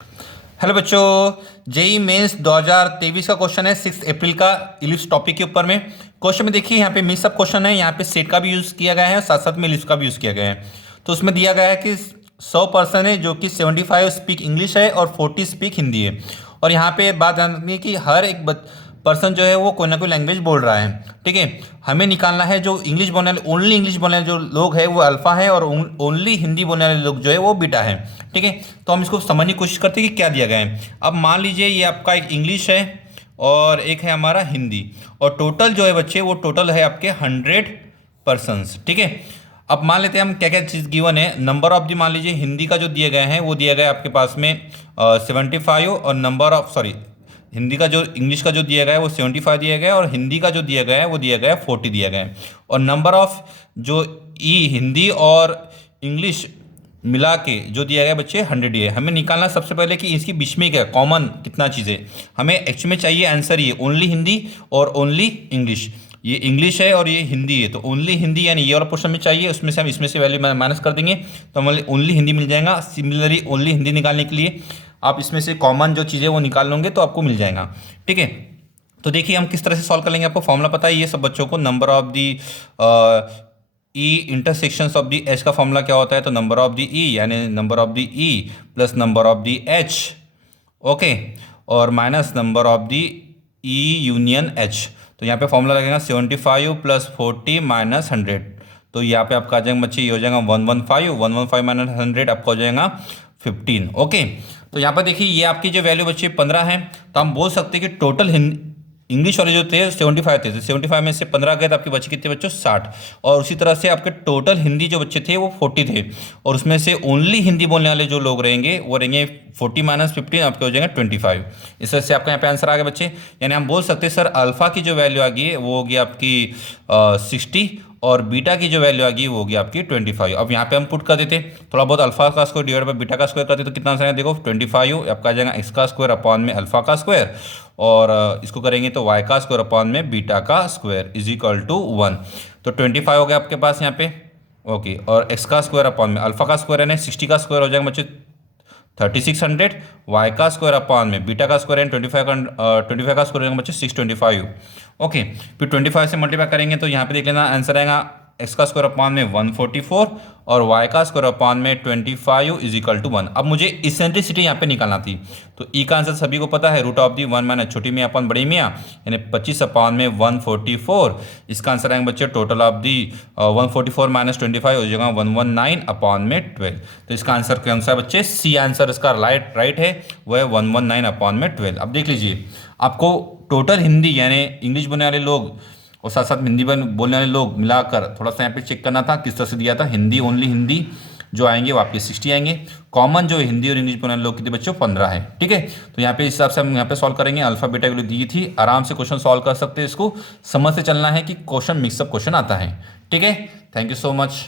Hello बच्चों, JEE mains 2023 का question है 6 अप्रैल का इलिप्स टॉपिक के ऊपर में। क्वेश्चन में देखिए यहाँ पे मिक्स अप क्वेश्चन है, यहाँ पे सेट का भी यूज़ किया गया है और साथ साथ में इलिप्स का भी यूज़ किया गया है। तो उसमें दिया गया है कि 100 पर्सन है जो कि 75 स्पीक इंग्लिश है और 40 स्पीक हिंदी है। और यहाँ पे बात ध्यान रखनी है कि हर एक पर्सन जो है वो कोई ना कोई लैंग्वेज बोल रहा है। ठीक है, हमें निकालना है जो इंग्लिश बोलने वाले, ओनली इंग्लिश बोलने वाले जो लोग हैं वो अल्फा है और ओनली हिंदी बोलने वाले लोग जो है वो बीटा है। ठीक है, तो हम इसको समझने की कोशिश करते हैं कि क्या दिया गया है। अब मान लीजिए ये आपका एक इंग्लिश है और एक है हमारा हिंदी, और टोटल जो है बच्चे वो टोटल है आपके 100 पर्सन्स। ठीक है, अब मान लेते हैं हम क्या क्या चीज़ गिवन है। नंबर ऑफ दी मान लीजिए हिंदी का जो दिया गया है वो दिया गया है आपके पास में 75, और नंबर ऑफ सॉरी हिंदी का जो इंग्लिश का जो दिया गया है वो 75 दिया गया है, और हिंदी का जो दिया गया है वो दिया गया है 40 दिया गया है। और नंबर ऑफ जो हिंदी और इंग्लिश मिला के जो दिया गया बच्चे 100 ही है। हमें निकालना सबसे पहले कि इसकी बीच में क्या कॉमन कितना चीज़ें हमें एक्चुअली में चाहिए। आंसर ये ओनली हिंदी और ओनली इंग्लिश। ये इंग्लिश है और ये हिंदी है, तो ओनली हिंदी यानी ये वाला पोर्शन में चाहिए, उसमें से हम इसमें से वैल्यू माइनस कर देंगे तो हमें ओनली हिंदी मिल जाएगा। सिमिलरली ओनली हिंदी निकालने के लिए आप इसमें से कॉमन जो चीज़ें वो निकाल लोगे तो आपको मिल जाएगा। ठीक है, तो देखिए हम किस तरह से सॉल्व कर लेंगे। आपको फॉर्मूला पता है ये सब बच्चों को। Number of the E intersections of the H का फॉर्मूला क्या होता है, तो नंबर ऑफ दी ई यानी number of the E plus number of the H, okay, और minus number of the E union H. तो यहाँ पे फॉर्मूला लगेगा 75 प्लस 40 माइनस 100। तो यहाँ पे आपका आ जाएगा बच्चे, ये हो जाएगा 115 माइनस 100 आपका हो जाएगा 15। ओके, तो यहाँ पर देखिए ये आपकी जो वैल्यू बच्चे 15 है, तो हम बोल सकते हैं कि टोटल इंग्लिश वाले जो थे 75 थे, 75 में से 15 गए तो आपके बच्चे कितने बच्चों 60। और उसी तरह से आपके टोटल हिंदी जो बच्चे थे वो 40 थे, और उसमें से ओनली हिंदी बोलने वाले जो लोग रहेंगे वो रहेंगे 40 माइनस 15 आपके हो जाएंगे 25। इस तरह से आपका यहाँ पे आंसर आ गया बच्चे। यानी हम बोल सकते हैं सर अल्फा की जो वैल्यू आ गई है वो होगी आपकी 60, और बीटा की जो वैल्यू आ गई वो होगी आपकी 25। अब यहाँ पे हम पुट कर देते थोड़ा बहुत, अल्फा का स्क्वायर डिवाइड बाय बीटा का स्क्वायर करते तो कितना आंसर है देखो 25 आपका आ जाएगा एक्स का स्क्वायर अपॉन में अल्फा का स्क्वायर, और इसको करेंगे तो वाई का स्क्वायर अपॉन में बीटा का स्क्वायर इज इक्वल टू 1। तो 25 हो गया आपके पास यहाँ पे, ओके, और एक्स का स्क्वायर अपॉन में अल्फा का स्क्वायर है ना 60 का स्क्वायर हो जाएगा बच्चे 3600, वाई का स्क्वायर अपॉन में बीटा का स्क्वायर है 25 का स्क्वायर हो जाएगा बच्चे 625। ओके, फिर 25 से मल्टीप्लाई करेंगे तो यहाँ पे देख लेना आंसर आएगा एक्स का स्क्वायर अपॉन में 144 और वाई का स्क्वायर अपॉन में 25 इज इक्वल टू 1। अब मुझे इसेंट्रिसिटी यहाँ पे निकालना थी, तो ई का आंसर सभी को पता है रूट ऑफ दी 1 माइनस छोटी मियाँ अपॉन बड़ी मियाँ, यानी 25 अपॉन में 144। इसका आंसर आएंगे बच्चे टोटल ऑफ दी 144 माइनस 25 हो जाएगा 119 अपॉन में 12। तो इसका आंसर कौन सा है बच्चे, सी आंसर इसका राइट है, वो है 119 अपॉन में 12। अब देख लीजिए आपको टोटल हिंदी यानी इंग्लिश बोलने वाले लोग और साथ साथ हिंदी बोलने वाले लोग मिलाकर थोड़ा सा यहाँ पे चेक करना था किस तरह से दिया था। हिंदी ओनली हिंदी जो आएंगे वो आपके 60 आएंगे, कॉमन जो हिंदी और इंग्लिश बोलने वाले लोग कितने बच्चों 15 है। ठीक है, तो यहाँ पे इस हिसाब से हम यहाँ पे सॉल्व करेंगे। अल्फा बीटा की दी थी, आराम से क्वेश्चन सॉल्व कर सकते हैं। इसको समझ से चलना है कि क्वेश्चन मिक्सअप क्वेश्चन आता है। ठीक है, थैंक यू सो मच।